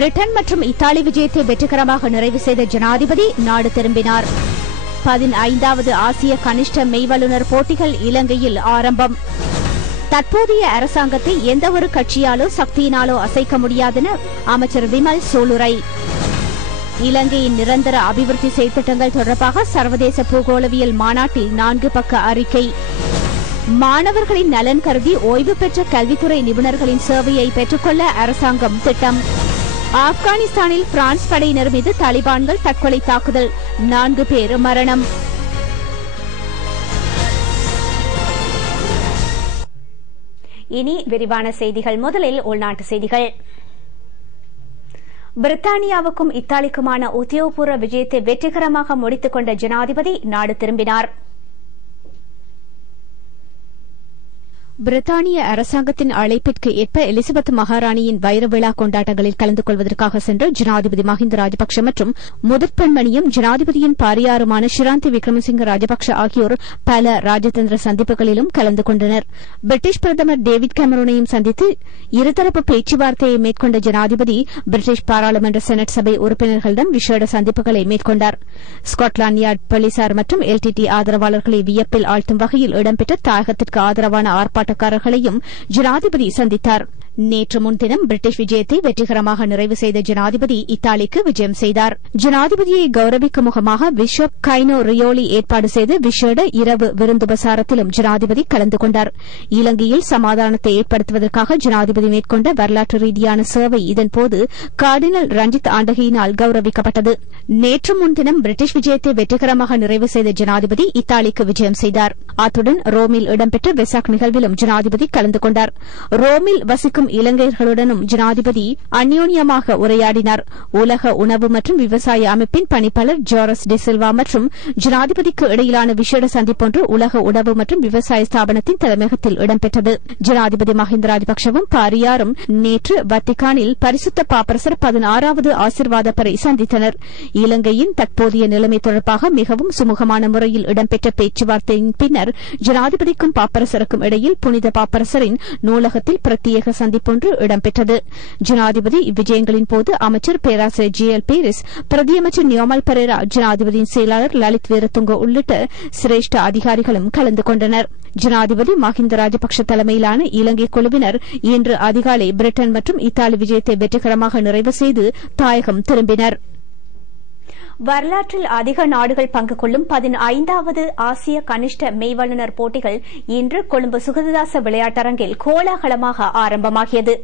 Britain மற்றும் Italy விஜயத்தை வெற்றிகரமாக நிறைவு செய்த ஜனாதிபதி நாடு திரும்பினார். 15வது ஆசிய கனிஷ்ட மெய்வல்லுநர் போட்டிகள் இலங்கையில் ஆரம்பம். தற்போதைய அரசாங்கத்தை எந்தவொரு கட்சியாலோ சக்தியினாலோ அசைக்க முடியாதென அமைச்சர் விமல் சோலுரை. இலங்கையின் நிரந்தர அபிவிருத்தி செயற்திட்டங்கள் தொடர்பாக சர்வதேச பூகோளவியல் மாநாட்டில் 4 பக்க அறிக்கை. மாணவர்களின் நலன் கருதி ஓய்வு பெற்ற கல்வித்துறை நிபுணர்களின் சேவையை பெற்றுக்கொள்ள அரசாங்கம் திட்டம். ஆப்கானிஸ்தானில் பிரான்ஸ் படையினர் மீது தாலிபான்கள் தற்கொலை தாக்குதல், 4 பேர் மரணம். இனி விரிவான செய்திகள். முதலில் உள்நாட்டு செய்திகள். பிரித்தானியாவுக்கும் இத்தாலிக்குமான உத்தியோகபூர்வ விஜயத்தை வெற்றிகரமாக முடித்துக் கொண்ட ஜனாதிபதி நாடு திரும்பினார். பிரித்தானிய அரசாங்கத்தின் அழைப்பிற்கு ஏற்ப எலிசபெத் மகாராணியின் வைர விழா கொண்டாட்டங்களில் கலந்து கொள்வதற்காக சென்ற ஜனாதிபதி மஹிந்த ராஜபக்ஷ மற்றும் முதற் பெண்மணியும் ஜனாதிபதியின் பாரியாருமான ஷிராந்தி விக்ரமசிங்க ராஜபக்ஷ ஆகியோர் பல ராஜதந்திர சந்திப்புகளிலும் கலந்து கொண்டனர். பிரிட்டிஷ் பிரதமர் டேவிட் கேமரூனையும் சந்தித்து இருதரப்பு பேச்சுவார்த்தையை மேற்கொண்ட ஜனாதிபதி பிரிட்டிஷ் பாராளுமன்ற செனட் சபை உறுப்பினர்களிடம் விசேட சந்திப்புகளை மேற்கொண்டார். ஸ்காட்லாந்து யார்ட் போலீசார் மற்றும் எல்டிடி ஆதரவாளர்களை வியப்பில் ஆழ்த்தும் வகையில் இடம்பெற்ற தாயகத்திற்கு ஆதரவான ஆர்ப்பாட்டக்காரர்களையும் ஜனாதிபதி சந்தித்தார். நேற்று முன்தினம் பிரிட்டிஷ் விஜயத்தை வெற்றிகரமாக நிறைவு செய்த ஜனாதிபதி இத்தாலிக்கு விஜயம் செய்தார். ஜனாதிபதியை கௌரவிக்கும் முகமாக பிஷப் கைனோ ரியோலி ஏற்பாடு செய்த விசேட இரவு விருந்துபசாரத்திலும் ஜனாதிபதி கலந்து கொண்டார். இலங்கையில் சமாதானத்தை ஏற்படுத்துவதற்காக ஜனாதிபதி மேற்கொண்ட வரலாற்று ரீதியான சேவை இதன்போது கார்டினல் ரஞ்சித் ஆண்டகையினால் கௌரவிக்கப்பட்டது. நேற்று முன்தினம் பிரிட்டிஷ் விஜயத்தை வெற்றிகரமாக நிறைவு செய்த ஜனாதிபதி இத்தாலிக்கு விஜயம் செய்தார். அத்துடன் ரோமில் இடம்பெற்ற வெசாக் நிகழ்விலும் ஜனாதிபதி கலந்து கொண்டார். ரோமில் வசிக்கும் இலங்கையர்களுடனும் ஜனாதிபதி அந்யோன்யமாக உரையாடினார். உலக உணவு மற்றும் விவசாய அமைப்பின் பணிப்பாளர் ஜோரஸ் டிசில்வா மற்றும் ஜனாதிபதிக்கு இடையிலான விசேட சந்திப்பொன்று உலக உணவு மற்றும் விவசாய ஸ்தாபனத்தின் தலைமையகத்தில் இடம்பெற்றது. ஜனாதிபதி மஹிந்த ராஜபக்ஷவும் பாரியாரும் நேற்று வத்திகானில் பரிசுத்த பாப்பரசர் 16வது ஆசிர்வாத பரை சந்தித்தனர். இலங்கையின் தற்போதைய நிலைமை தொடர்பாக மிகவும் சுமூகமான முறையில் இடம்பெற்ற பேச்சுவார்த்தையின் பின்னர் ஜனாதிபதிக்கும் பாப்பரசருக்கும் இடையில் புனித பாப்பரசரின் நூலகத்தில் பிரத்யேக சந்திப்பொன்று இடம்பெற்றது. ஜனாதிபதி இவ்விஜயங்களின் போது அமைச்சர் பேராசிரியர் ஜிஎல் பீரிஸ், பிரதியமைச்சர் நியோமல் பெரேரா, ஜனாதிபதியின் செயலாளர் லலித் வீரதுங்க உள்ளிட்ட சிரேஷ்ட அதிகாரிகளும் கலந்து கொண்டனர். ஜனாதிபதி மஹிந்த ராஜபக்ஷ தலைமையிலான இலங்கை குழுவினர் இன்று அதிகாலை பிரிட்டன் மற்றும் இத்தாலி விஜயத்தை வெற்றிகரமாக நிறைவு செய்து தாயகம் திரும்பினர். வரலாற்றில் அதிக நாடுகள் பங்கு கொள்ளும் 15வது ஆசிய கனிஷ்ட மெய்வல்லுநர் போட்டிகள் இன்று கொழும்பு சுகததாச விளையாட்டரங்கில் கோலாகலமாக ஆரம்பமாகியது.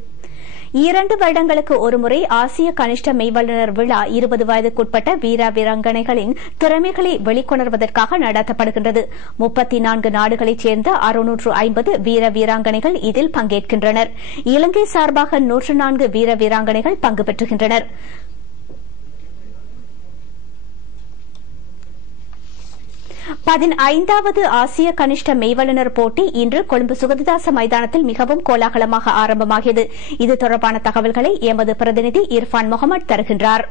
2 வருடங்களுக்கு ஒருமுறை ஆசிய கனிஷ்ட மெய்வல்லுநர் விழா 20 வயதுக்குட்பட்ட வீர வீராங்கனைகளின் திறமைகளை வெளிக்கொணர்வதற்காக நடத்தப்படுகின்றது. 34 நாடுகளைச் சேர்ந்த 650 வீர வீராங்கனைகள் இதில் பங்கேற்கின்றனர். இலங்கை சார்பாக 104 வீர வீராங்கனைகள் பங்கு பெற்றுகின்றனர். 15வது ஆசிய கனிஷ்ட மெய்வல்லுநர் போட்டி இன்று கொழும்பு சுகததாச மைதானத்தில் மிகவும் கோலாகலமாக ஆரம்பமாகியது. இது தொடர்பான தகவல்களை எமது பிரதிநிதி இர்ஃபான் முகமது தருகின்றார்.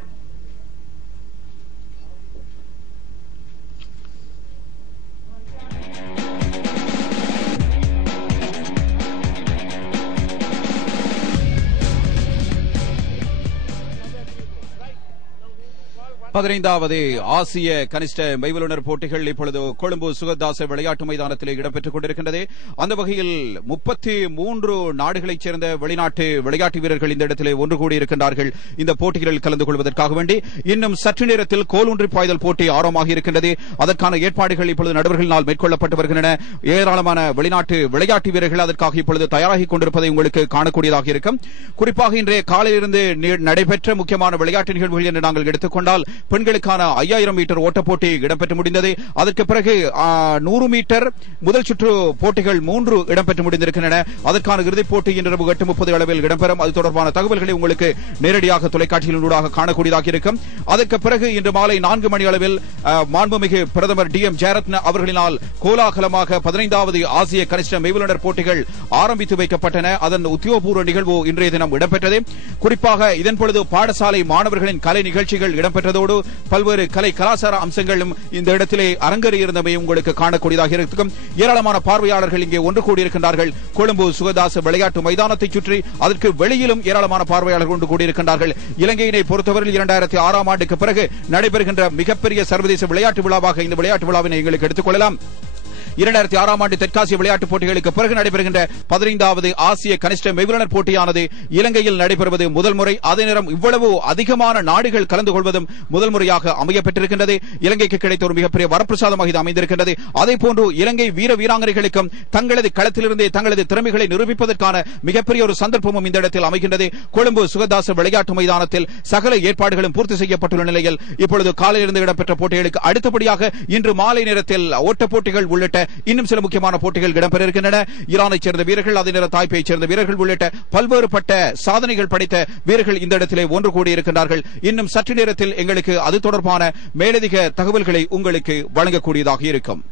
பதினைந்தாவது ஆசிய கனிஷ்ட மெய்வல்லுநர் போட்டிகள் இப்பொழுது கொழும்பு சுகதாச விளையாட்டு மைதானத்தில் இடம்பெற்றுக் கொண்டிருக்கின்றது. அந்த வகையில் 33 நாடுகளைச் சேர்ந்த வெளிநாட்டு விளையாட்டு வீரர்கள் இந்த இடத்திலே ஒன்று கூடியிருக்கின்றார்கள் இந்த போட்டிகளில் கலந்து கொள்வதற்காக வேண்டி. இன்னும் சற்று நேரத்தில் கோலூன்றி பாய்தல் போட்டி ஆரம்பமாக இருக்கின்றது. அதற்கான ஏற்பாடுகள் இப்பொழுது நடுவர்களினால் மேற்கொள்ளப்பட்டு வருகின்றன. ஏராளமான வெளிநாட்டு விளையாட்டு வீரர்கள் அதற்காக இப்பொழுது தயாராகிக் கொண்டிருப்பதை உங்களுக்கு காணக்கூடியதாக இருக்கும். குறிப்பாக இன்றைய காலையிலிருந்து நடைபெற்ற முக்கியமான விளையாட்டு நிகழ்வுகள் என்று நாங்கள் எடுத்துக் கொண்டால் பெண்களுக்கான 5000 மீட்டர் ஓட்டப் போட்டி இடம்பெற்று முடிந்தது. அதற்கு பிறகு 100 மீட்டர் முதல் சுற்று போட்டிகள் 3 இடம்பெற்று முடிந்திருக்கின்றன. அதற்கான இறுதிப் போட்டி இன்று 8:30 அளவில் இடம்பெறும். அது தொடர்பான தகவல்களை உங்களுக்கு நேரடியாக தொலைக்காட்சியினூடாக காணக்கூடியதாக இருக்கும். அதற்கு பிறகு இன்று மாலை 4 மணி அளவில் மாண்புமிகு பிரதமர் DM ஜெயரத்ன அவர்களினால் கோலாகலமாக 15வது ஆசிய கனிஷ்ட மெய்வல்லுநர் போட்டிகள் ஆரம்பித்து வைக்கப்பட்டன. அதன் உத்தியோகபூர்வ நிகழ்வு இன்றைய தினம் இடம்பெற்றது. குறிப்பாக இதன் பொழுது பாடசாலை மாணவர்களின் கலை நிகழ்ச்சிகள் இடம்பெற்றதோடு அதோடு பல்வேறு கலை கலாச்சார அம்சங்களும் இந்த இடத்திலே அரங்கேறியிருந்தமை உங்களுக்கு காணக்கூடியதாக இருக்கும். ஏராளமான பார்வையாளர்கள் இங்கே ஒன்று கூடியிருக்கின்றார்கள். கொழும்பு சுகதாச விளையாட்டு மைதானத்தை சுற்றி அதற்கு வெளியிலும் ஏராளமான பார்வையாளர்கள் ஒன்று கூடியிருக்கின்றார்கள். இலங்கையினை பொறுத்தவரையில் 2006ஆம் ஆண்டுக்கு பிறகு நடைபெறுகின்ற மிகப்பெரிய சர்வதேச விளையாட்டு விழாவாக இந்த விளையாட்டு விழாவினை எங்களுக்கு எடுத்துக் கொள்ளலாம். 2006ஆம் ஆண்டு தெற்காசிய விளையாட்டுப் போட்டிகளுக்கு பிறகு நடைபெறுகின்ற 15வது ஆசிய கனிஷ்ட மெய்வல்லுநர் போட்டியானது இலங்கையில் நடைபெறுவது முதல் முறை. அதே நேரம் இவ்வளவு அதிகமான நாடுகள் கலந்து கொள்வதும் முதல் முறையாக அமையப்பட்டிருக்கின்றது. இலங்கைக்கு கிடைத்த ஒரு மிகப்பெரிய வரப்பிரசாதமாக இது அமைந்திருக்கின்றது. அதே போன்று இலங்கை வீர வீராங்கனைகளுக்கும் தங்களது களத்திலிருந்தே தங்களது திறமைகளை நிரூபிப்பதற்கான மிகப்பெரிய ஒரு சந்தர்ப்பமும் இந்த இடத்தில் அமைகின்றது. கொழும்பு சுகதாச விளையாட்டு மைதானத்தில் சகல ஏற்பாடுகளும் பூர்த்தி செய்யப்பட்டுள்ள நிலையில் இப்பொழுது காலையிலிருந்து இடம்பெற்ற போட்டிகளுக்கு அடுத்தபடியாக இன்று மாலை நேரத்தில் ஓட்டப் போட்டிகள் உள்ளிட்ட இன்னும் சில முக்கியமான போட்டிகள் இடம்பெற இருக்கின்றன. ஈரானைச் சேர்ந்த வீரர்கள், அதே நேரம் தாய்பேயைச் சேர்ந்த வீரர்கள் உள்ளிட்ட பல்வேறுபட்ட சாதனைகள் படைத்த வீரர்கள் இந்த இடத்திலே ஒன்று கூடியிருக்கின்றார்கள். இன்னும் சற்று நேரத்தில் எங்களுக்கு அது தொடர்பான மேலதிக தகவல்களை உங்களுக்கு வழங்கக்கூடியதாக இருக்கும்.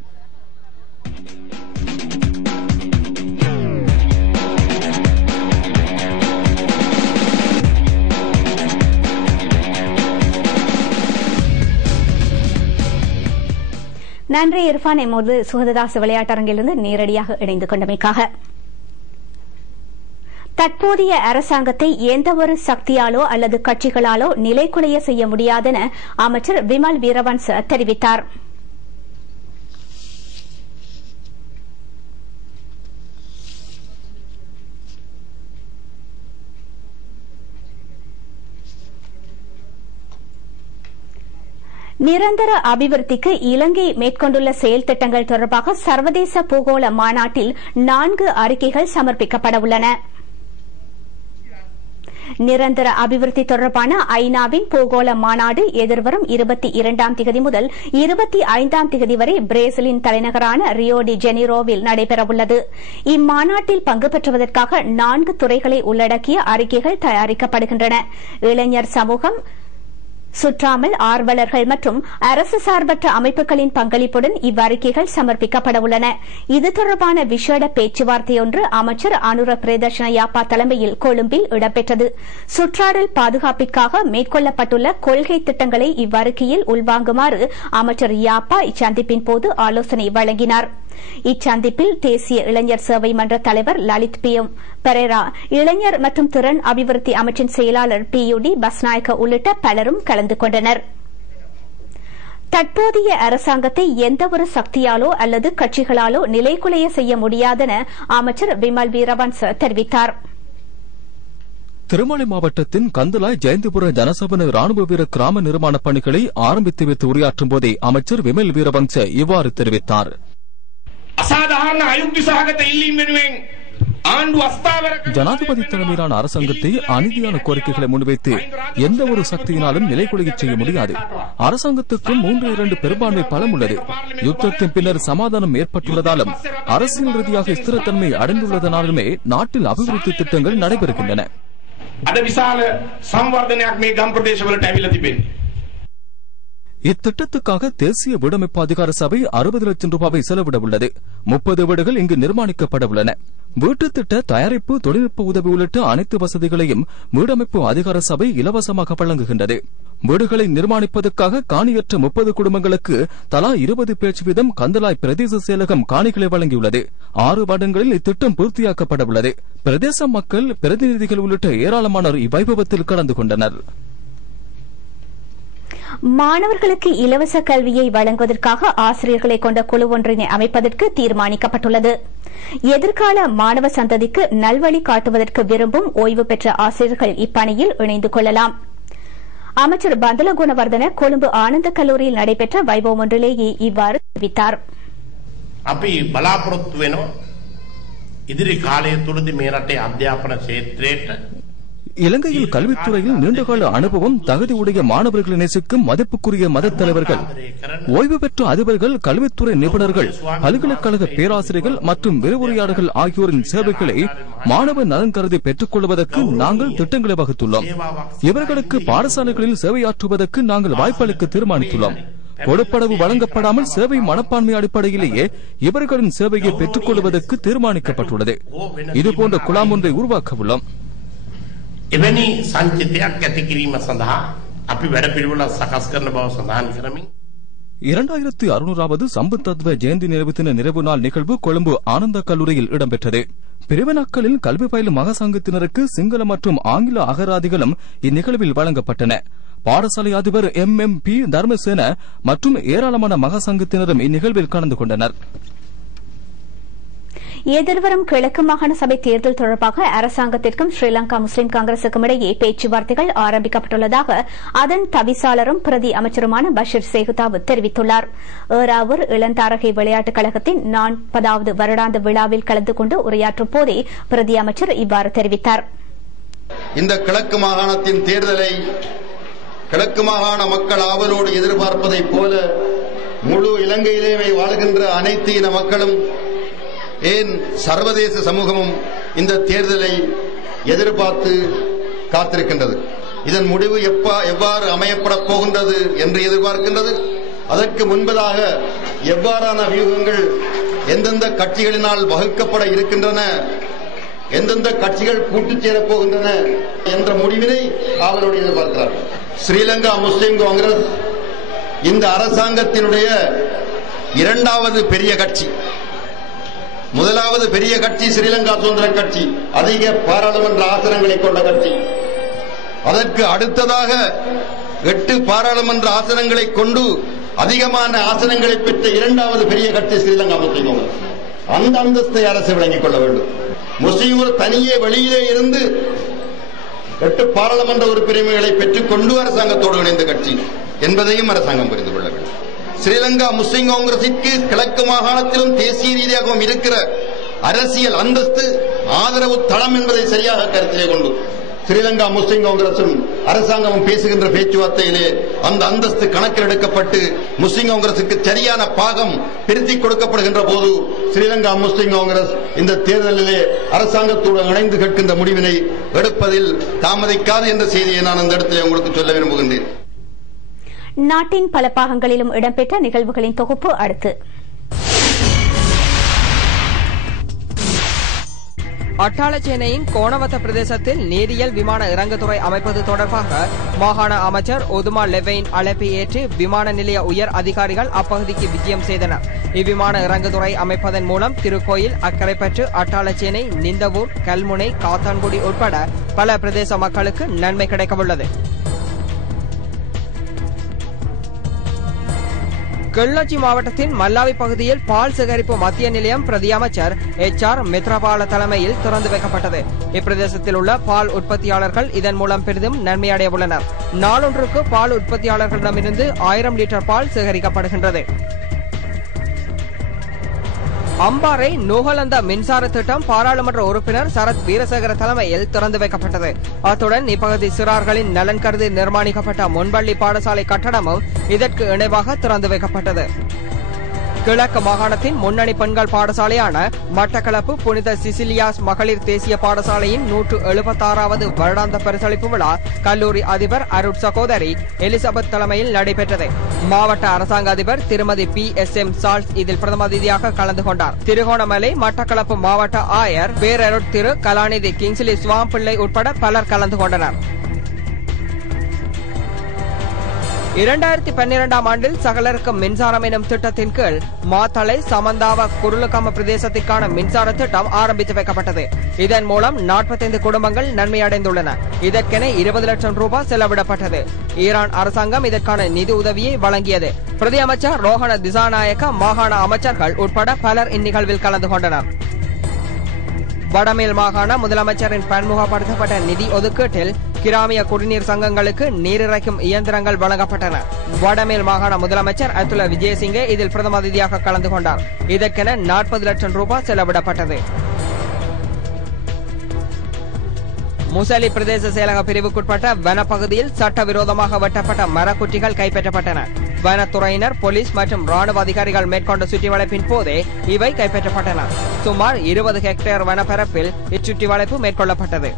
நன்றி இர்ஃபான், எமது சுகதாச விளையாட்டரங்கிலிருந்து நேரடியாக இணைந்து கொண்டமைக்காக. தற்போதைய அரசாங்கத்தை எந்தவொரு சக்தியாலோ அல்லது கட்சிகளாலோ நிலைக்குலைய செய்ய முடியாதென அமைச்சர் விமல் வீரவன்ச தெரிவித்தார். நிரந்தர அபிவிருத்திக்கு இலங்கை மேற்கொண்டுள்ள செயல் திட்டங்கள் தொடர்பாக சர்வதேச பூகோள மாநாட்டில் 4 அறிக்கைகள் சமர்ப்பிக்கப்பட உள்ளன. நிரந்தர அபிவிருத்தி தொடர்பான ஐநாவின் பூகோள மாநாடு எதிர்வரும் 22ஆம் தேதி முதல் 25ஆம் தேதி வரை பிரேசிலின் தலைநகரான ரியோ டி ஜெனிரோவில் நடைபெறவுள்ளது. இம்மாநாட்டில் பங்கு பெற்றுவதற்காக 4 துறைகளை உள்ளடக்கிய அறிக்கைகள் தயாரிக்கப்படுகின்றன. இளைஞர் சமூகம், சுற்றாமல் ஆர்வலர்கள் மற்றும் அரசு சார்பற்ற அமைப்புகளின் பங்களிப்புடன் இவ்வறிக்கைகள் சமர்ப்பிக்கப்பட உள்ளன. இது தொடர்பான விசேட பேச்சுவார்த்தையொன்று அமைச்சர் அனுர பிரதர்ஷன யாப்பா தலைமையில் கொழும்பில் இடம்பெற்றது. சுற்றாடல் பாதுகாப்பிற்காக மேற்கொள்ளப்பட்டுள்ள கொள்கை திட்டங்களை இவ்வறிக்கையில் உள்வாங்குமாறு அமைச்சர் யாப்பா இச்சந்திப்பின் போது ஆலோசனை வழங்கினார். இச்சந்திப்பில் தேசிய இளைஞர் சேவை மன்ற தலைவர் லலித் பெரேரா, இளைஞர் மற்றும் திறன் அபிவிருத்தி அமைச்சின் செயலாளர் PUD பஸ்நாயக்க உள்ளிட்ட பலரும் கலந்து கொண்டனர். தற்போதைய அரசாங்கத்தை எந்தவொரு சக்தியாலோ அல்லது கட்சிகளாலோ நிலைக்குலைய செய்ய முடியாதென அமைச்சர் விமல் வீரவன்ச தெரிவித்தார். திருமலை மாவட்டத்தின் கந்தலாய் ஜெயந்திபுர ஜனசபன ராணுவ வீர கிராம நிர்மாண பணிகளை ஆரம்பித்து வைத்து உரையாற்றும் போதே அமைச்சர் விமல் வீரவன்ச இவ்வாறு தெரிவித்தார். ஜனாதிபதி தலைமையிலான அரசாங்கத்தை அநீதியான கோரிக்கைகளை முன்வைத்து எந்த ஒரு சக்தியினாலும் நிலைக்குலைய செய்ய முடியாது. அரசாங்கத்துக்கும் 3/2 பெரும்பான்மை பலம் உள்ளது. யுத்தத்தின் பின்னர் சமாதானம் ஏற்பட்டுள்ளதாலும் அரசியல் ரீதியாக ஸ்திரத்தன்மை அடைந்துள்ளதனாலுமே நாட்டில் அபிவிருத்தி திட்டங்கள் நடைபெறுகின்றன. இத்திட்டத்துக்காக தேசிய வீடமைப்பு அதிகார சபை 60 லட்சம் ரூபாவை செலவிட உள்ளது. 30 வீடுகள் இங்கு நிர்மாணிக்கப்பட உள்ளன. வீட்டுத் திட்ட தயாரிப்பு, தொழில்நுட்ப உதவி உள்ளிட்ட அனைத்து வசதிகளையும் வீடமைப்பு அதிகார சபை இலவசமாக வழங்குகின்றது. வீடுகளை நிர்மாணிப்பதற்காக காணியற்ற 30 குடும்பங்களுக்கு தலா 20 பேச்சு வீதம் கந்தலாய் பிரதேச செயலகம் காணிகளை வழங்கியுள்ளது. 6 வருடங்களில் இத்திட்டம் பூர்த்தியாக்கப்பட உள்ளது. பிரதேச மக்கள், பிரதிநிதிகள் உள்ளிட்ட ஏராளமானோர் இவ்வைபவத்தில் கலந்து கொண்டனர். மாணவர்களுக்கு இலவச கல்வியை வழங்குவதற்காக ஆசிரியர்களை கொண்ட குழு ஒன்றினை அமைப்பதற்கு தீர்மானிக்கப்பட்டுள்ளது. எதிர்கால மாணவ சந்ததிக்கு நல்வழி காட்டுவதற்கு விரும்பும் ஓய்வு பெற்ற ஆசிரியர்கள் இப்பணியில் இணைந்து கொள்ளலாம். அமைச்சர் பந்தல குணவர்தன கொழும்பு ஆனந்த கல்லூரியில் நடைபெற்ற வைபவம் ஒன்றிலேயே இவ்வாறு தெரிவித்தார். இலங்கையில் கல்வித்துறையில் நீண்டகால அனுபவம், தகுதியுடைய மாணவர்களை நேசிக்கும் மதிப்புக்குரிய மதத் தலைவர்கள், ஓய்வு பெற்ற அதிபர்கள், கல்வித்துறை நிபுணர்கள், பல்கலைக்கழக பேராசிரியர்கள் மற்றும் விரிவுரையாளர்கள் ஆகியோரின் சேவைகளை மாணவ நலன் கருதி பெற்றுக் கொள்வதற்கு நாங்கள் திட்டங்களை வகுத்துள்ளோம். இவர்களுக்கு பாடசாலைகளில் சேவையாற்றுவதற்கு நாங்கள் வாய்ப்பளிக்க தீர்மானித்துள்ளோம். கொடுப்படவு வழங்கப்படாமல் சேவை மனப்பான்மை அடிப்படையிலேயே இவர்களின் சேவையை பெற்றுக் கொள்வதற்கு தீர்மானிக்கப்பட்டுள்ளது. இதுபோன்ற குழாம் ஒன்றை உருவாக்க உள்ளோம். එවැනි සංචිතයක් ඇති කිරීම සඳහා අපි වැඩ පිළිවෙලක් සකස් කරන බව සඳහන් කරමින් 2600வது சம்பத் தத்துவ ஜெயந்தி நிறைவு தின நிறைவு நாள் நிகழ்வு கொழும்பு ஆனந்த கல்லூரியில் இடம்பெற்றது. பிரிவினக்களில் கல்வி பயிலும் மகசங்கத்தினருக்கு சிங்கள மற்றும் ஆங்கில அகராதிகளும் இந்நிகழ்வில் வழங்கப்பட்டன. பாடசாலை அதிபர் MMP தர்மசேன மற்றும் ஏராளமான மகசங்கத்தினரும் இந்நிகழ்வில் கலந்து கொண்டனர். எதிர்வரும் கிழக்கு மாகாண சபை தேர்தல் தொடர்பாக அரசாங்கத்திற்கும் ஸ்ரீலங்கா முஸ்லிம் காங்கிரசுக்கும் இடையே பேச்சுவார்த்தைகள் ஆரம்பிக்கப்பட்டுள்ளதாக அதன் தவிசாளரும் பிரதி அமைச்சருமான பஷீர் சேகுதாவு தெரிவித்துள்ளார். ஏறாவூர் இளந்தாரகை விளையாட்டுக் கழகத்தின் 40வது வருடாந்த விழாவில் கலந்து கொண்டு உரையாற்றும் போதே பிரதி அமைச்சர் இவ்வாறு தெரிவித்தார். இந்த கிழக்கு மாகாணத்தின் தேர்தலை கிழக்கு மாகாண மக்கள் ஆவலோடு எதிர்பார்ப்பதைப் போல முழு இலங்கையிலேயே வாழ்கின்ற அனைத்து இன மக்களும் ஏன் சர்வதேச சமூகமும் இந்த தேர்தலை எதிர்பார்த்து காத்திருக்கின்றது. இதன் முடிவு எவ்வாறு அமையப்பட போகின்றது என்று எதிர்பார்க்கின்றது. அதற்கு முன்பதாக எவ்வாறான வியூகங்கள் எந்தெந்த கட்சிகளினால் வகுக்கப்பட இருக்கின்றன, எந்தெந்த கட்சிகள் கூட்டுச் சேரப் போகின்றன என்ற முடிவினை அவரோடு எதிர்பார்க்கிறார்கள். ஸ்ரீலங்கா முஸ்லிம் காங்கிரஸ் இந்த அரசாங்கத்தினுடைய இரண்டாவது பெரிய கட்சி. முதலாவது பெரிய கட்சி ஸ்ரீலங்கா சுதந்திர கட்சி, அதிக பாராளுமன்ற ஆசனங்களை கொண்ட கட்சி. அதற்கு அடுத்ததாக 8 பாராளுமன்ற ஆசனங்களை கொண்டு அதிகமான ஆசனங்களை பெற்ற இரண்டாவது பெரிய கட்சி ஸ்ரீலங்கா முஸ்லிம் காங்கிரஸ். அந்த அந்தஸ்தை அரசு விளங்கிக் கொள்ள வேண்டும். முஸ்லிம்கள் தனியே வெளியிலே இருந்து 8 பாராளுமன்ற உறுப்பினர்களை பெற்றுக் கொண்டு அரசாங்கத்தோடு இணைந்த கட்சி என்பதையும் அரசாங்கம் புரிந்து கொள்ள வேண்டும். ஸ்ரீலங்கா முஸ்லிம் காங்கிரசிற்கு கிழக்கு மாகாணத்திலும் தேசிய ரீதியாகவும் இருக்கிற அரசியல் அந்தஸ்து ஆதரவு தளம் என்பதை சரியாக கருத்திலே கொண்டு ஸ்ரீலங்கா முஸ்லிம் காங்கிரசும் அரசாங்கமும் பேசுகின்ற பேச்சுவார்த்தையிலே அந்த அந்தஸ்து கணக்கில் எடுக்கப்பட்டு முஸ்லிம் காங்கிரசுக்கு சரியான பாகம் பிரித்து கொடுக்கப்படுகின்ற போது ஸ்ரீலங்கா முஸ்லிம் காங்கிரஸ் இந்த தேர்தலிலே அரசாங்கத்துடன் இணைந்து கேட்கின்ற முடிவினை எடுப்பதில் தாமதிக்காது என்ற செய்தியை நான் அந்த இடத்திலே உங்களுக்கு சொல்ல விரும்புகின்றேன். நாட்டின் பல பாகங்களிலும் இடம்பெற்ற நிகழ்வுகளின் தொகுப்பு அடுத்து. அட்டாளச்சேனையின் கோணவத்த பிரதேசத்தில் நீரியல் விமான இறங்குதுறை அமைப்பது தொடர்பாக மாகாண அமைச்சர் ஒதுமா லெவைன் அழைப்பை ஏற்று விமான நிலைய உயர் அதிகாரிகள் அப்பகுதிக்கு விஜயம் செய்தனர். இவ்விமான இறங்குதுறை அமைப்பதன் மூலம் திருக்கோயில், அக்கரைப்பற்று, அட்டாளச்சேனை, நிந்தவூர், கல்முனை, காத்தான்குடி உட்பட பல பிரதேச மக்களுக்கு நன்மை கிடைக்கவுள்ளது. கிளிநொச்சி மாவட்டத்தின் மல்லாவி பகுதியில் பால் சேகரிப்பு மத்திய நிலையம் பிரதி அமைச்சர் HR மித்ரபால தலைமையில் திறந்து வைக்கப்பட்டது. இப்பிரதேசத்தில் உள்ள பால் உற்பத்தியாளர்கள் இதன் மூலம் பெரிதும் நன்மையடைய உள்ளனர். நாளொன்றுக்கு பால் உற்பத்தியாளர்களிடமிருந்து 1000 லிட்டர் பால் சேகரிக்கப்படுகின்றது. அம்பாறை நூகலந்த மின்சார திட்டம் பாராளுமன்ற உறுப்பினர் சரத் வீரசேகர தலைமையில் திறந்து வைக்கப்பட்டது. அத்துடன் இப்பகுதி சிறார்களின் நலன் கருதி நிர்மாணிக்கப்பட்ட முன்பள்ளி பாடசாலை கட்டடமும் இதற்கு இணைவாக திறந்து வைக்கப்பட்டது. கிழக்கு மாகாணத்தின் முன்னணி பெண்கள் பாடசாலையான மட்டக்களப்பு புனித சிசிலியாஸ் மகளிர் தேசிய பாடசாலையின் 176வது வருடாந்த பரிசளிப்பு விழா கல்லூரி அதிபர் அருட் சகோதரி எலிசபெத் தலைமையில் நடைபெற்றது. மாவட்ட அரசாங்க அதிபர் திருமதி PSM சால்ஸ் இதில் பிரதம அதிதியாக கலந்து கொண்டார். திருகோணமலை மட்டக்களப்பு மாவட்ட ஆயர் பேரருட் திரு கலாநிதி கிங்ஸ்லி சுவாம்பிள்ளை உட்பட பலர் கலந்து கொண்டனர். 2012ஆம் ஆண்டில் சகலருக்கும் மின்சாரம் எனும் திட்டத்தின் கீழ் மாத்தளை, சமந்தாவ, குருளுக்கம பிரதேசத்திற்கான மின்சார திட்டம் ஆரம்பித்து வைக்கப்பட்டது. இதன் மூலம் 45 குடும்பங்கள் நன்மையடைந்துள்ளன. இதற்கென 20 லட்சம் ரூபாய் செலவிடப்பட்டது. ஈரான் அரசாங்கம் இதற்கான நிதி உதவியை வழங்கியது. பிரதி அமைச்சர் ரோஹண திசாநாயக்க, மாகாண அமைச்சர்கள் உட்பட பலர் இந்நிகழ்வில் கலந்து கொண்டனர். வடமேல் மாகாண முதலமைச்சரின் பன்முகப்படுத்தப்பட்ட நிதி ஒதுக்கீட்டில் கிராமிய குடிநீர் சங்கங்களுக்கு நீரிறைக்கும் இயந்திரங்கள் வழங்கப்பட்டன. வடமேல் மாகாண முதலமைச்சர் அதுல விஜயசிங்கே இதில் பிரதம அதிதியாக கலந்து கொண்டார். இதற்கென 40 லட்சம் ரூபாய் செலவிடப்பட்டது. முசலி பிரதேச செயலக பிரிவுக்குட்பட்ட வனப்பகுதியில் சட்டவிரோதமாக வெட்டப்பட்ட மரக்குற்றிகள் கைப்பற்றப்பட்டன. வனத்துறையினர், போலீஸ் மற்றும் ராணுவ அதிகாரிகள் மேற்கொண்ட சுற்றிவளைப்பின் போதே இவை கைப்பற்றப்பட்டன. சுமார் 20 ஹெக்டேர் வனப்பரப்பில் இச்சுற்றிவளைப்பு மேற்கொள்ளப்பட்டது.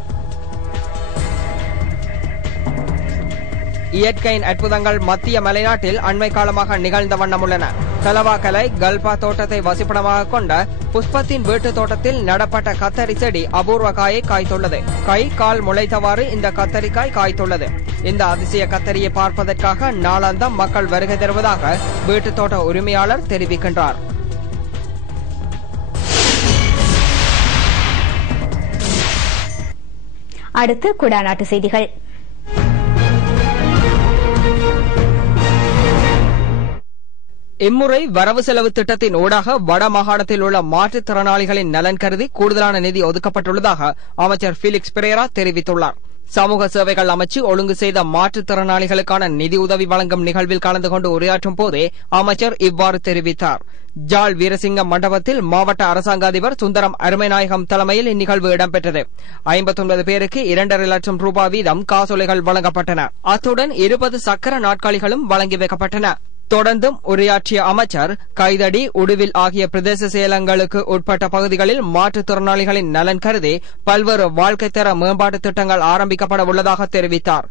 இயற்கையின் அற்புதங்கள் மத்திய மலைநாட்டில் அண்மை காலமாக நிகழ்ந்த வண்ணம் உள்ளன. தலவாக்கலை கல்பா தோட்டத்தை வசிப்பிடமாக கொண்ட புஷ்பத்தின் வீட்டு தோட்டத்தில் நடப்பட்ட கத்தரி செடி அபூர்வ காயை காய்த்துள்ளது. கை கால் முளைத்தவாறு இந்த கத்தரிக்காய் காய்த்துள்ளது. இந்த அதிசய கத்தரியை பார்ப்பதற்காக நாளாந்தம் மக்கள் வருகை தருவதாக வீட்டுத் தோட்ட உரிமையாளர் தெரிவிக்கின்றார். அடுத்து குடாநாட்டு செய்திகள். இம்முறை வரவு செலவு திட்டத்தின் ஊடாக வடமாகாணத்தில் உள்ள மாற்றுத்திறனாளிகளின் நலன் கருதி கூடுதலான நிதி ஒதுக்கப்பட்டுள்ளதாக அமைச்சர் பிலிக்ஸ் பெரேரா தெரிவித்துள்ளார். சமூக சேவைகள் அமைச்சு ஒழுங்கு செய்த மாற்றுத்திறனாளிகளுக்கான நிதி உதவி வழங்கும் நிகழ்வில் கலந்து கொண்டு உரையாற்றும் போதே அமைச்சர் இவ்வாறு தெரிவித்தார். ஜாழ் வீரசிங்க மண்டபத்தில் மாவட்ட அரசாங்க அதிபர் சுந்தரம் அருமைநாயகம் தலைமையில் இந்நிகழ்வு இடம்பெற்றது. 59 பேருக்கு 2.5 லட்சம் ரூபாய் வீதம் காசோலைகள் வழங்கப்பட்டன. அத்துடன் 20 சக்கர நாட்காலிகளும் வழங்கி வைக்கப்பட்டன. தொடர்ந்தும் உரையாற்றிய அமைச்சர் கைதடி, உடுவில் ஆகிய பிரதேச செயலங்களுக்கு உட்பட்ட பகுதிகளில் மாற்றுத்திறனாளிகளின் நலன் கருதி பல்வேறு வாழ்க்கை தர மேம்பாட்டு திட்டங்கள் ஆரம்பிக்கப்பட உள்ளதாக தெரிவித்தார்.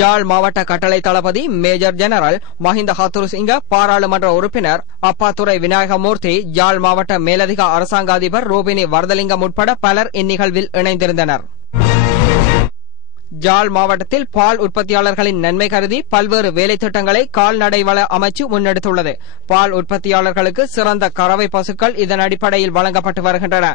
ஜாழ் மாவட்ட கட்டளை தளபதி மேஜர் ஜெனரல் மஹிந்த ஹத்துருசிங்க, பாராளுமன்ற உறுப்பினர் அப்பாத்துரை விநாயகமூர்த்தி, ஜாழ் மாவட்ட மேலதிக அரசாங்க அதிபர் ரோபினி வரதலிங்கம் உட்பட பலர் இந்நிகழ்வில் இணைந்திருந்தனர். ஜாழ் மாவட்டத்தில் பால் உற்பத்தியாளர்களின் நன்மை கருதி பல்வேறு வேலை திட்டங்களை கால்நடை வள அமைச்சு முன்னெடுத்துள்ளது. பால் உற்பத்தியாளர்களுக்கு சிறந்த கறவை பசுக்கள் இதன் அடிப்படையில் வழங்கப்பட்டு வருகின்றன.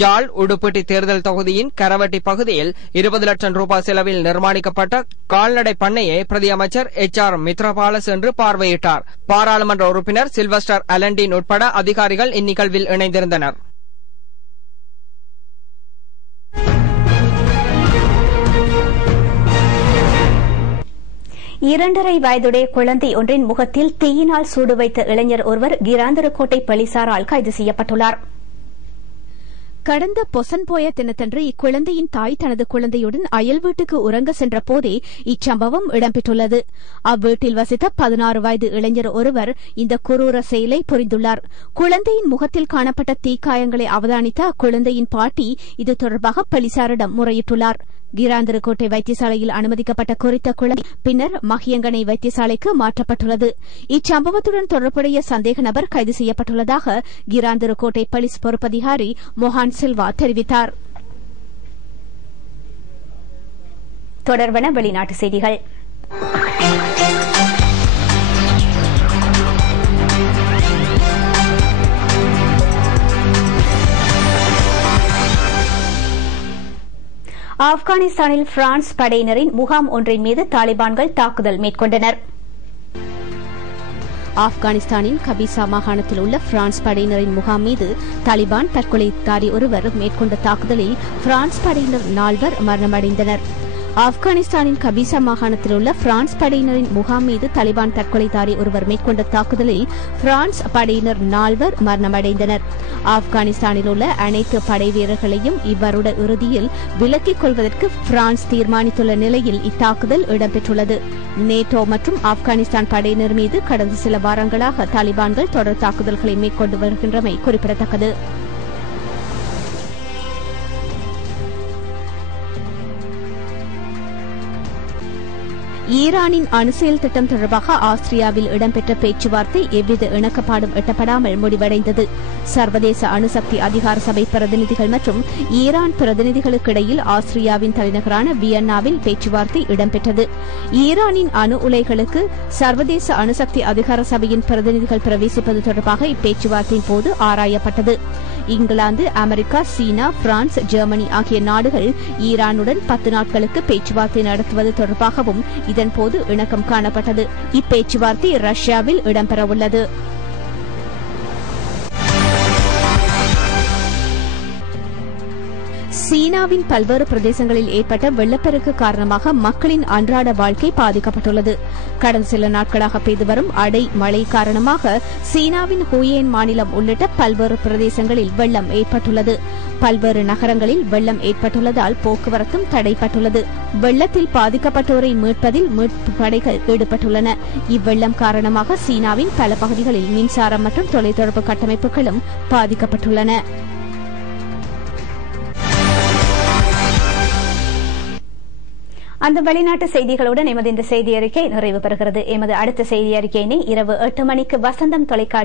ஜாழ் உடுப்பிட்டி தேர்தல் தொகுதியின் கரவட்டி பகுதியில் 20 லட்சம் ரூபாய் செலவில் நிர்மாணிக்கப்பட்ட கால்நடை பண்ணையை பிரதி அமைச்சர் HR மித்ரபால சென்று பார்வையிட்டார். பாராளுமன்ற உறுப்பினர் சில்வஸ்டர் அலண்டின் உட்பட அதிகாரிகள் இந்நிகழ்வில் இணைந்திருந்தனர். இரண்டரை வயதுடைய குழந்தை ஒன்றின் முகத்தில் தீயினால் சூடு வைத்த இளைஞர் ஒருவர் கிராந்தரக்கோட்டை போலீசாரால் கைது செய்யப்பட்டுள்ளார். கடந்த பொசன்போய தினத்தன்று இக்குழந்தையின் தாய் தனது குழந்தையுடன் அயல் வீட்டுக்கு உறங்க சென்ற போதே இச்சம்பவம் இடம்பெற்றுள்ளது. அவ்வீட்டில் வசித்த 16 வயது இளைஞர் ஒருவர் இந்த குரூர செயலை புரிந்துள்ளார். குழந்தையின் முகத்தில் காணப்பட்ட தீக்காயங்களை அவதானித்த அக்குழந்தையின் பாட்டி இது தொடர்பாக போலீசாரிடம் முறையிட்டுள்ளார். கிராந்தரக்கோட்டை வைத்தியசாலையில் அனுமதிக்கப்பட்ட குறித்த குழந்தை பின்னர் மகியங்கனை வைத்தியசாலைக்கு மாற்றப்பட்டுள்ளது. இச்சம்பவத்துடன் தொடர்புடைய சந்தேக நபர் கைது செய்யப்பட்டுள்ளதாக கிராந்தரக்கோட்டை போலீஸ் பொறுப்பதிகாரி மொஹான் சில்வா தெரிவித்தார். தொடர்பான வெளிநாட்டு செய்திகள். ஆப்கானிஸ்தானில் பிரான்ஸ் படையினரின் முகாம் ஒன்றின் மீது தாலிபான்கள் தாக்குதல் மேற்கொண்டனர். ஆப்கானிஸ்தானின் கபிசா மாகாணத்தில் உள்ள பிரான்ஸ் படையினரின் முகாம் மீது தாலிபான் தற்கொலைதாரி ஒருவர் மேற்கொண்ட தாக்குதலில் பிரான்ஸ் படையினர் 4 மரணமடைந்தனர். ஆப்கானிஸ்தானின் கபிசா மாகாணத்தில் உள்ள பிரான்ஸ் படையினரின் முகாம் மீது தாலிபான் தற்கொலைதாரி ஒருவர் மேற்கொண்ட தாக்குதலில் பிரான்ஸ் படையினர் 4 மரணமடைந்தனர். ஆப்கானிஸ்தானில் உள்ள அனைத்து படை வீரர்களையும் இவ்வருட இறுதியில் விலக்கிக் கொள்வதற்கு பிரான்ஸ் தீர்மானித்துள்ள நிலையில் இத்தாக்குதல் இடம்பெற்றுள்ளது. நேட்டோ மற்றும் ஆப்கானிஸ்தான் படையினர் மீது கடந்த சில வாரங்களாக தாலிபான்கள் தொடர் தாக்குதல்களை மேற்கொண்டு வருகின்றமை குறிப்பிடத்தக்கது. ஈரானின் அணுசெயல் திட்டம் தொடர்பாக ஆஸ்திரியாவில் இடம்பெற்ற பேச்சுவார்த்தை எவ்வித இணக்கப்பாடும் எட்டப்படாமல் முடிவடைந்தது. சர்வதேச அணுசக்தி அதிகார சபை பிரதிநிதிகள் மற்றும் ஈரான் பிரதிநிதிகளுக்கு இடையில் ஆஸ்திரியாவின் தலைநகரான வியன்னாவில் பேச்சுவார்த்தை இடம்பெற்றது. ஈரானின் அணு உலைகளுக்கு சர்வதேச அணுசக்தி அதிகார சபையின் பிரதிநிதிகள் பிரவேசிப்பது தொடர்பாக இப்பேச்சுவார்த்தையின் போது ஆராயப்பட்டது. இங்கிலாந்து, அமெரிக்கா, சீனா, பிரான்ஸ், ஜெர்மனி ஆகிய நாடுகள் ஈரானுடன் 10 நாட்களுக்கு பேச்சுவார்த்தை நடத்துவது தொடர்பாகவும் இதன்போது இணக்கம் காணப்பட்டது. இப்பேச்சுவார்த்தை ரஷ்யாவில் இடம்பெறவுள்ளது. சீனாவின் பல்வேறு பிரதேசங்களில் ஏற்பட்ட வெள்ளப்பெருக்கு காரணமாக மக்களின் அன்றாட வாழ்க்கை பாதிக்கப்பட்டுள்ளது. கடந்த சில நாட்களாக பெய்து வரும் அடை மழை காரணமாக சீனாவின் ஹூயேன் மாநிலம் உள்ளிட்ட பல்வேறு பிரதேசங்களில் வெள்ளம் ஏற்பட்டுள்ளது. பல்வேறு நகரங்களில் வெள்ளம் ஏற்பட்டுள்ளதால் போக்குவரத்தும் தடைப்பட்டுள்ளது. வெள்ளத்தில் பாதிக்கப்பட்டோரை மீட்பதில் மீட்பு படைகள் ஈடுபட்டுள்ளன. இவ்வெள்ளம் காரணமாக சீனாவின் பல பகுதிகளில் மின்சாரம் மற்றும் தொலைத்தொடர்பு கட்டமைப்புகளும் பாதிக்கப்பட்டுள்ளன. அந்த வெளிநாட்டு செய்திகளுடன் எமது இந்த செய்தி அறிக்கை நிறைவு பெறுகிறது. எமது அடுத்த செய்தி அறிக்கையினை இரவு 8 மணிக்கு வசந்தம் தொலைக்காட்சி